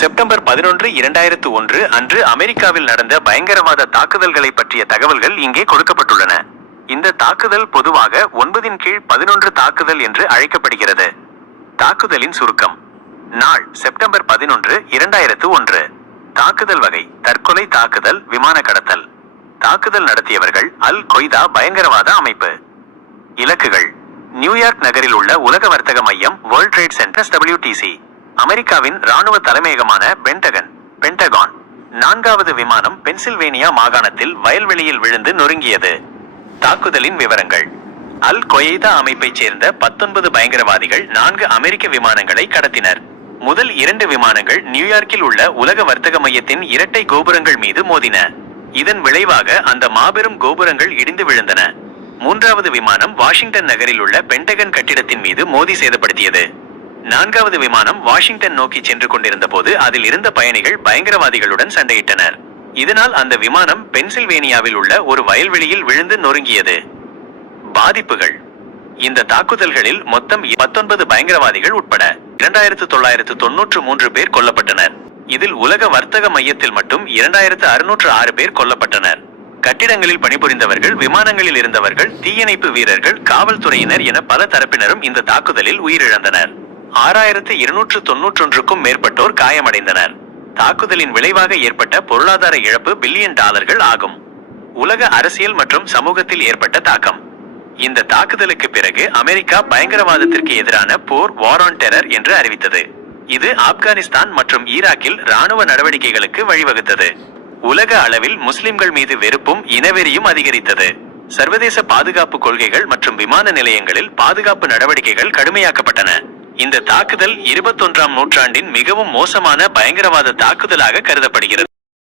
September பதினொன்று இரண்டாயிரத்து ஒன்று அன்று அமெரிக்காவில் நடந்த பயங்கரவாத தாக்குதல்களை பற்றிய தகவல்கள் இங்கே கொடுக்கப்பட்டுள்ளன. இந்த தாக்குதல் பொதுவாக ஒன்பதின் கீழ் பதினொன்று தாக்குதல் என்று அழைக்கப்படுகிறது. தாக்குதலின் சுருக்கம். நாள் செப்டம்பர் பதினொன்று இரண்டாயிரத்து ஒன்று. தாக்குதல் வகை தற்கொலை தாக்குதல் விமான கடத்தல். தாக்குதல் நடத்தியவர்கள் அல் கொய்தா பயங்கரவாத அமைப்பு. இலக்குகள். நியூயார்க் நகரில் உள்ள உலக வர்த்தக மையம் வேர்ல்ட் ட்ரேட் சென்டர் டபிள்யூடிசி அமெரிக்காவின் ராணுவ தலைமையகமான பென்டகன் பென்டகான் நான்காவது விமானம் பென்சில்வேனியா மாகாணத்தில் வயல்வெளியில் விழுந்து நொறுங்கியது. தாக்குதலின் விவரங்கள். அல் கொய்தா அமைப்பைச் சேர்ந்த பத்தொன்பது பயங்கரவாதிகள் நான்கு அமெரிக்க விமானங்களை கடத்தினர். முதல் இரண்டு விமானங்கள் நியூயார்க்கில் உள்ள உலக வர்த்தக மையத்தின் இரட்டை கோபுரங்கள் மீது மோதின. இதன் விளைவாக அந்த மாபெரும் கோபுரங்கள் இடிந்து விழுந்தன. மூன்றாவது விமானம் வாஷிங்டன் நகரில் உள்ள பென்டகன் கட்டிடத்தின் மீது மோதி சேதப்படுத்தியது. நான்காவது விமானம் வாஷிங்டன் நோக்கி சென்று கொண்டிருந்த போது அதில் இருந்த பயணிகள் பயங்கரவாதிகளுடன் சண்டையிட்டனர். இதனால் அந்த விமானம் பென்சில்வேனியாவில் உள்ள ஒரு வயல்வெளியில் விழுந்து நொறுங்கியது. பாதிப்புகள். இந்த தாக்குதல்களில் மொத்தம் பத்தொன்பது பயங்கரவாதிகள் உட்பட இரண்டாயிரத்து தொள்ளாயிரத்து தொன்னூற்று மூன்று பேர் கொல்லப்பட்டனர். இதில் உலக வர்த்தக மையத்தில் மட்டும் இரண்டாயிரத்து அறுநூற்று ஆறு பேர் கொல்லப்பட்டனர். கட்டிடங்களில் பணிபுரிந்தவர்கள் விமானங்களில் இருந்தவர்கள் தீயணைப்பு வீரர்கள் காவல்துறையினர் என பல தரப்பினரும் இந்த தாக்குதலில் உயிரிழந்தனர். ஆறாயிரத்து இருநூற்று தொன்னூற்றொன்றுக்கும் மேற்பட்டோர் காயமடைந்தனர். தாக்குதலின் விளைவாக ஏற்பட்ட பொருளாதார இழப்பு பில்லியன் டாலர்கள் ஆகும். உலக அரசியல் மற்றும் சமூகத்தில் ஏற்பட்ட தாக்கம். இந்த தாக்குதலுக்கு பிறகு அமெரிக்கா பயங்கரவாதத்திற்கு எதிரான போர் வார் ஆன் டெரர் என்று அறிவித்தது. இது ஆப்கானிஸ்தான் மற்றும் ஈராக்கில் ராணுவ நடவடிக்கைகளுக்கு வழிவகுத்தது. உலக அளவில் முஸ்லிம்கள் மீது வெறுப்பும் இனவெறியும் அதிகரித்தது. சர்வதேச பாதுகாப்பு கொள்கைகள் மற்றும் விமான நிலையங்களில் பாதுகாப்பு நடவடிக்கைகள் கடுமையாக்கப்பட்டன. இந்த தாக்குதல் இருபத்தொன்றாம் நூற்றாண்டின் மிகவும் மோசமான பயங்கரவாத தாக்குதலாக கருதப்படுகிறது.